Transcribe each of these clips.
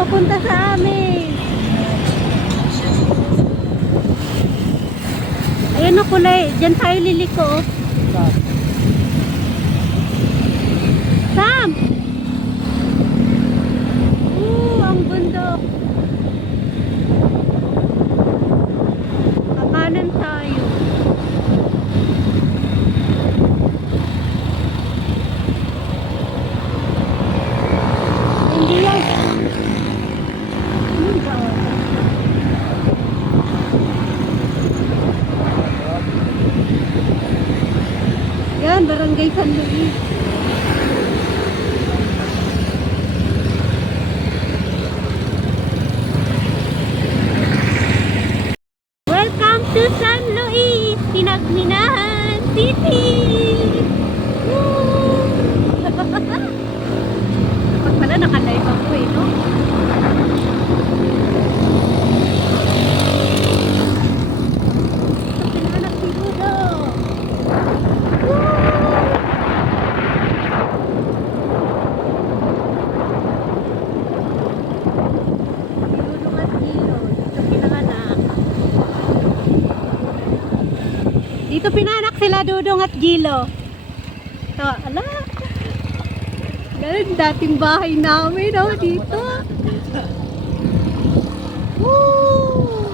papunta sa amin. Ayan o kulay, dyan tayo liliko. Sam! Ang bundok. Kakanan tayo. Hindi yan. Ano ba? Yan, Barangay San Luis. Welcome to San Luis, Pinagminahan City. Woo! Kapag pala nakalive ako eh, no? Ito pinahanap si Ludo. Dito pinanak sila Dudong at Gilo. So, ala. Ganun dating bahay namin, oh, dito. Woo!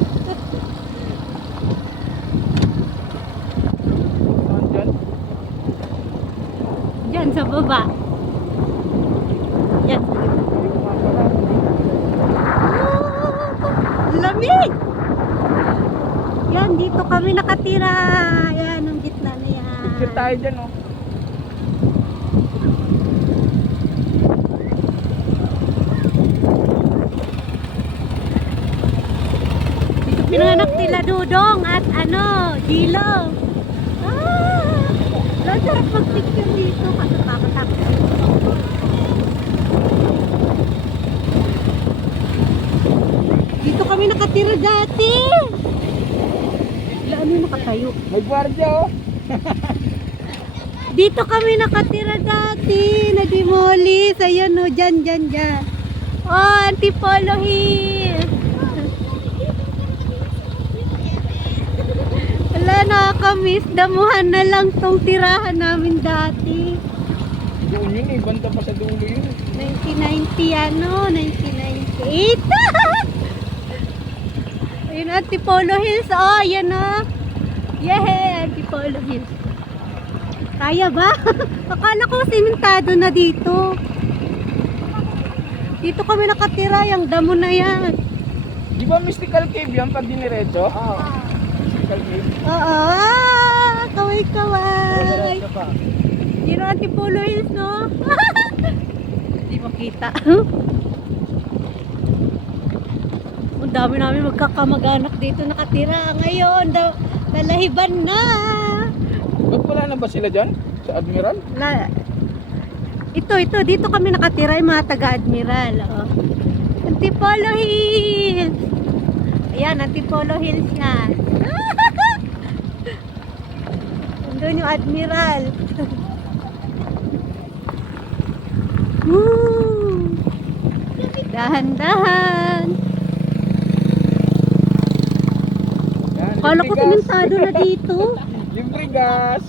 Diyan sa baba. Yan. Lamig! Yan, dito kami nakatira. Yan, ang gitna na yan. Picture tayo dyan, oh. Dito pinanganak nila Dudong at Gilo. Ang sarap mag-picture dito. Kasi pakatakot. Dito kami nakatira dati. Ano nakatayo? May gwardiya, oh. Dito kami nakatira dati. Nag-demolish. Ayan o, dyan. Oh, Antipolo Hill. Wala, nakakamiss. Damuhan na lang tong tirahan namin dati. Doon yun eh, banda pa sa dulo yun. 1998. Ayun, Antipolo Hills. Oh, yan o. Yeah, Antipolo Hills. Kaya ba? Akala ko simentado na dito. Dito kami nakatira, yung damo na yan. Di ba mystical cave yan pag diniretso? Oo. Mystical cave. Oo, kaway-kaway. Yun ang Antipolo Hills, no? Hindi makita. Ang dami namin magkakamag-anak dito nakatira. Ngayon, nalahiban na. Ba't wala na ba sila dyan? Sa Admiral? Ito, dito kami nakatira, yung mga taga-Admiral. Oh. Antipolo Hills. Ayan, Antipolo Hills yan. Doon yung Admiral. Woo! Dahan-dahan. Kala ko simentado na dito. Libre gas.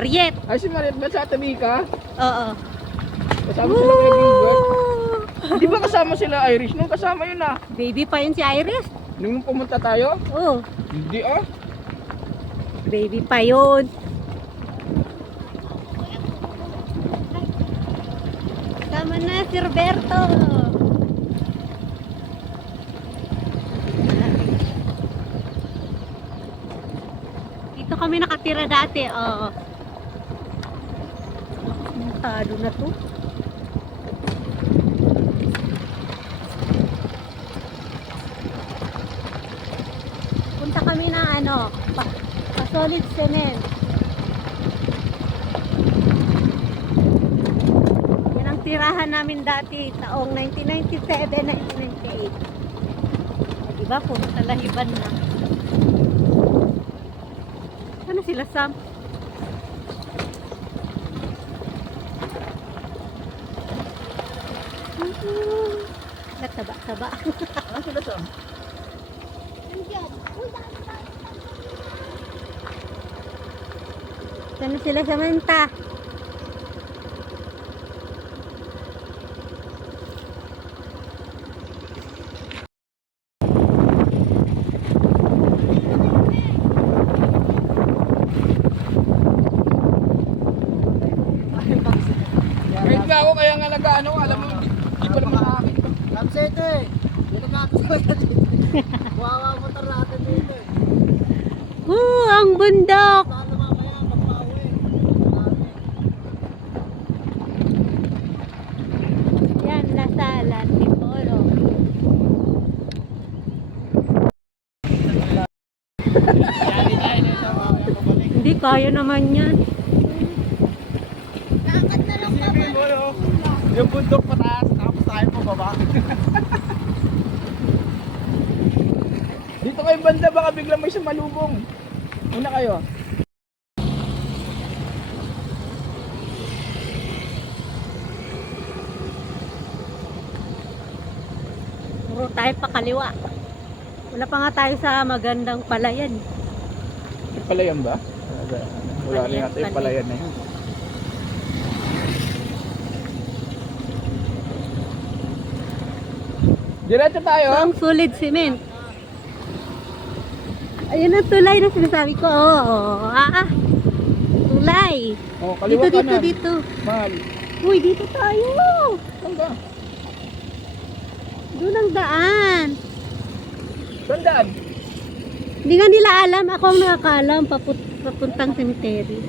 Mariet. Ay, si Mariet ba sa tabi ka? Oo. Kasama sila pinag-work. Di ba kasama sila Irish? Nung kasama yun ah. Baby pa yun si Iris. Nung pumunta tayo? Oo. Hindi ah. Baby pa yun. Tama na si Roberto. Dito kami nakatira dati. Oo. Tado na to. Punta kami na solid cement. Yan ang tirahan namin dati taong 1997, 1998. iba puro talahiban na. Ano sila, Sam? Nataba-taba. Ano sila Sam? Sana sila, Samantha? Kahit nga ako kaya nga nag-ano, alam mo, hindi ko naman nakakita. Kamsa ito eh. Delikado sa kanya dito. Wawa motor natin dito eh. Ang bundok! Paano mamaya magpauwi? Yan, Lasalan, Tipolo. Hindi, kaya naman yan. Isipin mo, no? Yung bundok pataas, tapos tayo pababa. Dito kayo banda, baka biglang may sumalubong. Una kayo. Puro tayo pa kaliwa. Wala pa nga tayo sa magandang palayan. May palayan ba? Wala rin natin yung palayan na yun. Diretso tayo. Ang solid cement. Ayun ang tulay na sinasabi ko. Tulay. Oh, kaliwa Dito, kanan. dito. Mahal. Uy, dito tayo. Saan ka? Doon ang daan. Saan daan? Hindi nga nila alam. Ako ang nakakaalam papuntang cemetery.